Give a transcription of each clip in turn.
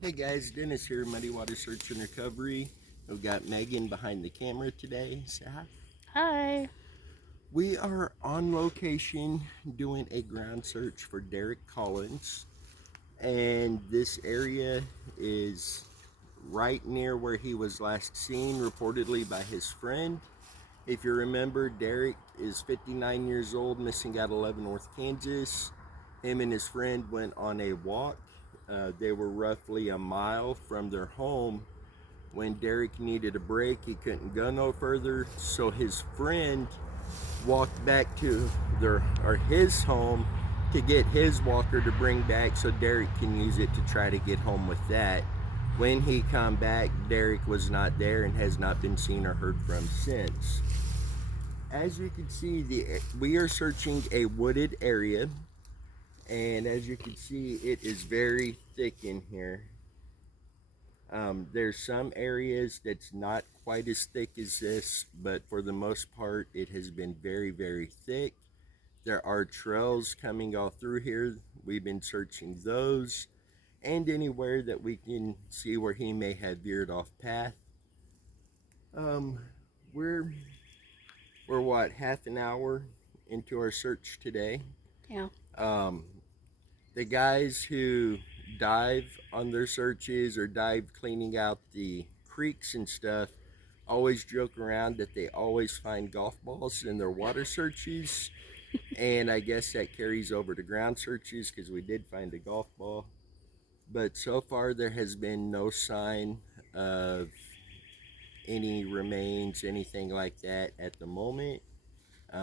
Hey guys, Dennis here, Muddy Water Search and Recovery. We've got Megan behind the camera today. Say hi. Hi. We are on location doing a ground search for Derrick Collins, and this area is right near where he was last seen, reportedly by his friend. If you remember, Derrick is 59 years old, missing out of Leavenworth, Kansas. Him and his friend went on a walk. They were roughly a mile from their home when Derrick needed a break. He couldn't go no further, so his friend walked back to his home to get his walker to bring back so Derrick can use it to try to get home with that. When he come back, Derrick was not there and has not been seen or heard from since. As you can see, we are searching a wooded area, and as you can see, it is very thick in here. There's some areas that's not quite as thick as this, but for the most part, it has been very, very thick. There are trails coming all through here. We've been searching those and anywhere that we can see where he may have veered off path. Um, we're we're what, half an hour into our search today. Yeah. Um, the guys who dive on their searches or dive cleaning out the creeks and stuff always joke around that they always find golf balls in their water searches. And I guess that carries over to ground searches because we did find a golf ball. But so far, there has been no sign of any remains, anything like that at the moment.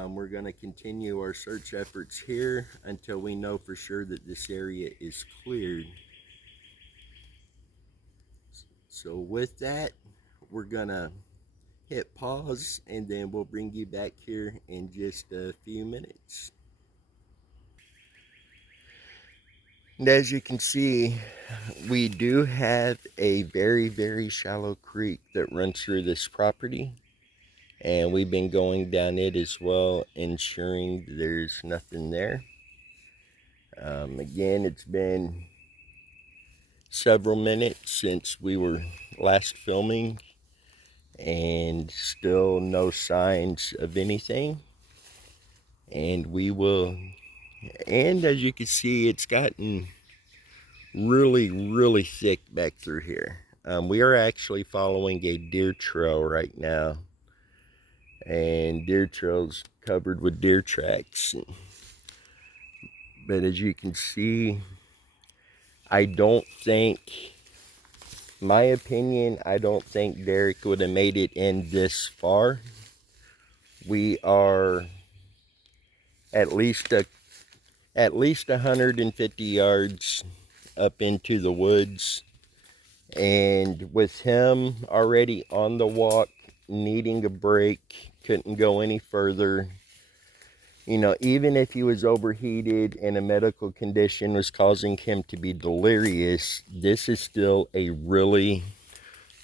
We're going to continue our search efforts here until we know for sure that this area is cleared. So with that, we're going to hit pause and then we'll bring you back here in just a few minutes. And as you can see, we do have a very, very shallow creek that runs through this property. And we've been going down it as well, ensuring there's nothing there. Again, it's been several minutes since we were last filming and still no signs of anything. And as you can see, it's gotten really, really thick back through here. We are actually following a deer trail right now, and deer trails covered with deer tracks. But as you can see, I don't think, my opinion, I don't think Derrick would have made it in this far. We are at least 150 yards up into the woods, and with him already on the walk, needing a break, couldn't go any further. You know, even if he was overheated and a medical condition was causing him to be delirious, this is still a really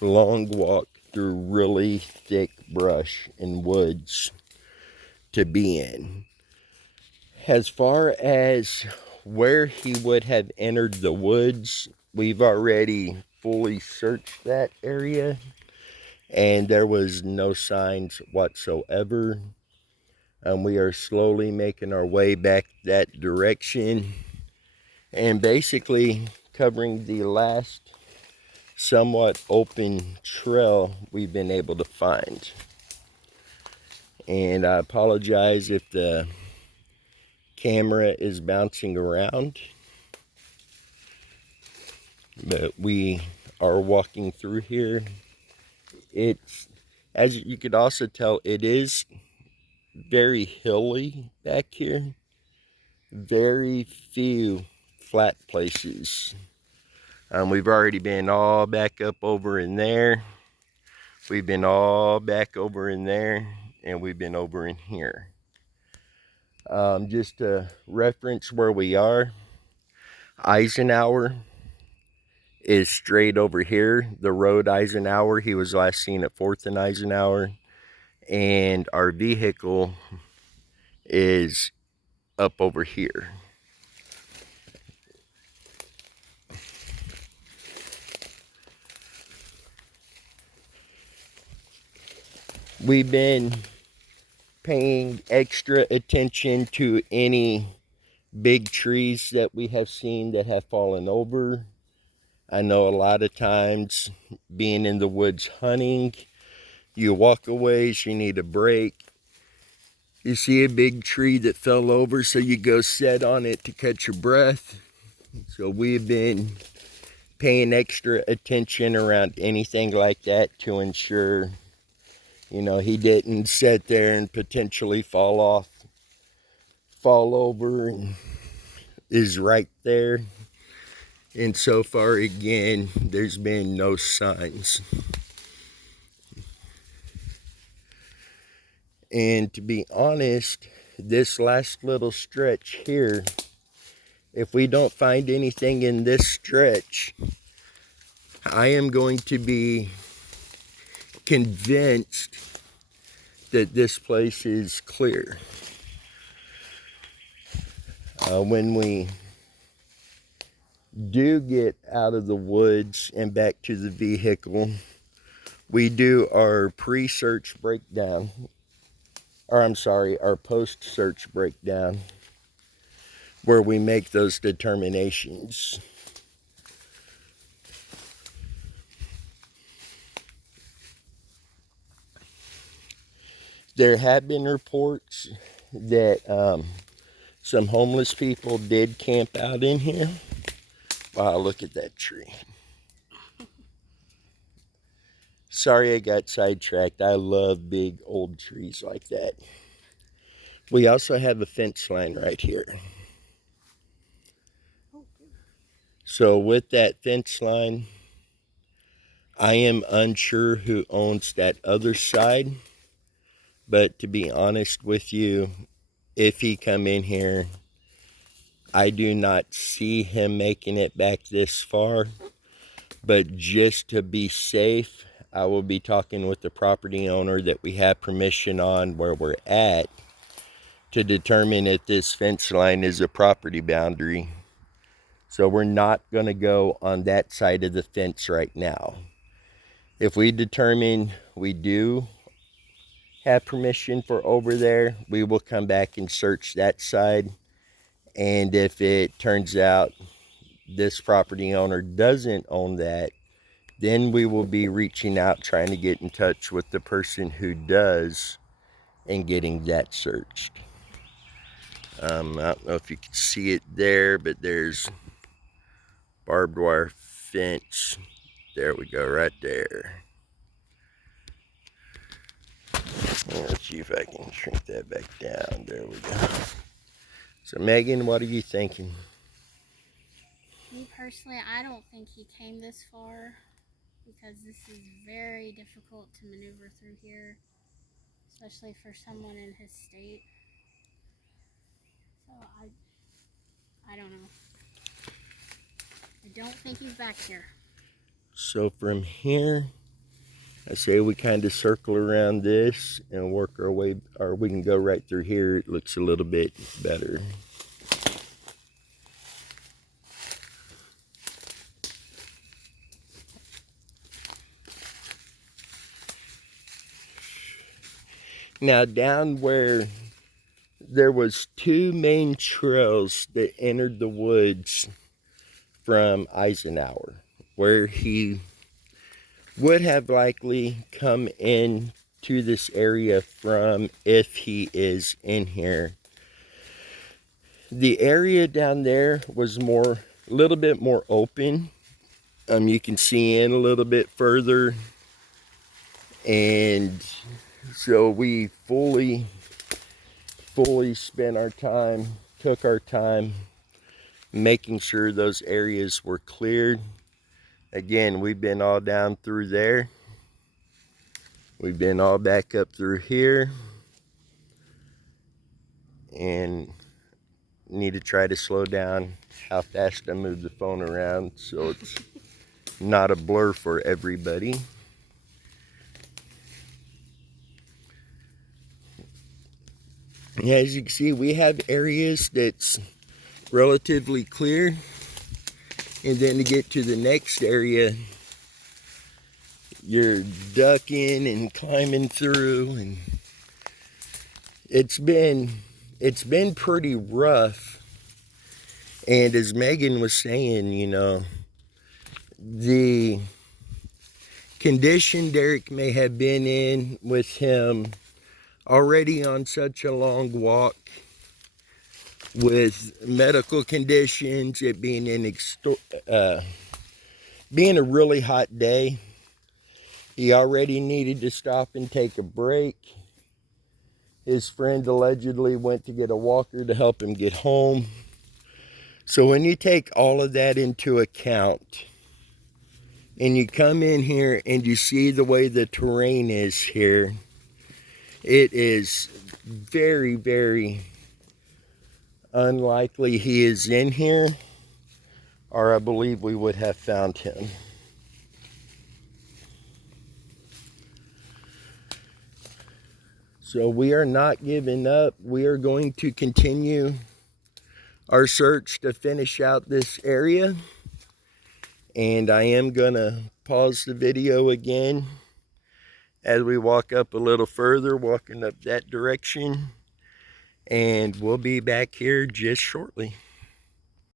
long walk through really thick brush and woods to be in. As far as where he would have entered the woods, we've already fully searched that area and there was no signs whatsoever. We are slowly making our way back that direction and basically covering the last somewhat open trail we've been able to find. And I apologize if the camera is bouncing around, but we are walking through here. It's, as you could also tell, it is very hilly back here. Very few flat places. We've already been all back up over in there. We've been all back over in there, and we've been over in here. Just to reference where we are, Eisenhower is straight over here. The road Eisenhower, he was last seen at 4th and Eisenhower. And our vehicle is up over here. We've been paying extra attention to any big trees that we have seen that have fallen over. I know a lot of times being in the woods hunting, you walk a ways, you need a break. You see a big tree that fell over, so you go sit on it to catch your breath. So we've been paying extra attention around anything like that to ensure, he didn't sit there and potentially fall over, and is right there. And so far, again, there's been no signs. And to be honest, this last little stretch here, if we don't find anything in this stretch, I am going to be convinced that this place is clear. When we do get out of the woods and back to the vehicle, we do our pre-search breakdown, our post-search breakdown, where we make those determinations. There have been reports that some homeless people did camp out in here. Wow, look at that tree. Sorry I got sidetracked. I love big old trees like that. We also have a fence line right here. So with that fence line, I am unsure who owns that other side. But to be honest with you, if he come in here, I do not see him making it back this far. But just to be safe, I will be talking with the property owner that we have permission on where we're at to determine if this fence line is a property boundary. So we're not going to go on that side of the fence right now. If we determine we do have permission for over there, we will come back and search that side. And if it turns out this property owner doesn't own that, then we will be reaching out, trying to get in touch with the person who does, and getting that searched. I don't know if you can see it there, but there's barbed wire fence. There we go, right there. Let's see if I can shrink that back down. There we go. So Megan, what are you thinking? Me personally, I don't think he came this far, because this is very difficult to maneuver through here, especially for someone in his state. So I don't know. I don't think he's back here. So from here, I say we kind of circle around this and work our way, or we can go right through here. It looks a little bit better. Now down where there was two main trails that entered the woods from Eisenhower, where he would have likely come in to this area from if he is in here. The area down there was a little bit more open. You can see in a little bit further, and so we fully spent our time, took our time making sure those areas were cleared. Again, we've been all down through there. We've been all back up through here, and need to try to slow down how fast I move the phone around so it's not a blur for everybody. As you can see, we have areas that's relatively clear, and then to get to the next area, you're ducking and climbing through, and it's been pretty rough. And as Megan was saying, you know, the condition Derrick may have been in with him already on such a long walk, with medical conditions, it being being a really hot day, he already needed to stop and take a break. His friend allegedly went to get a walker to help him get home. So when you take all of that into account, and you come in here and you see the way the terrain is here, it is very, very unlikely he is in here, or I believe we would have found him. So we are not giving up. We are going to continue our search to finish out this area. And I am gonna pause the video again as we walk up a little further, walking up that direction. And we'll be back here just shortly.